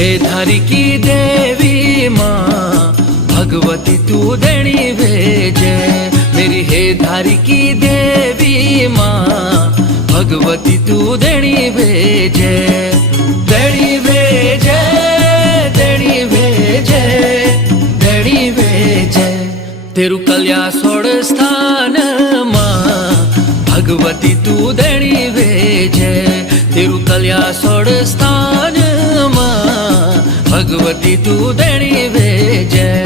हे धारी की देवी माँ भगवती तू देणी भेजे। मेरी हे धारी की देवी माँ भगवती तू देणी भेजे। देणी भेजे, देणी भेजे, देणी भेजे। तेरु कल्या सोड़ स्थान माँ भगवती तू देणी भेजे। तेरु कल्या सोड़ स्थान माँ भगवती तू देणी भेजे।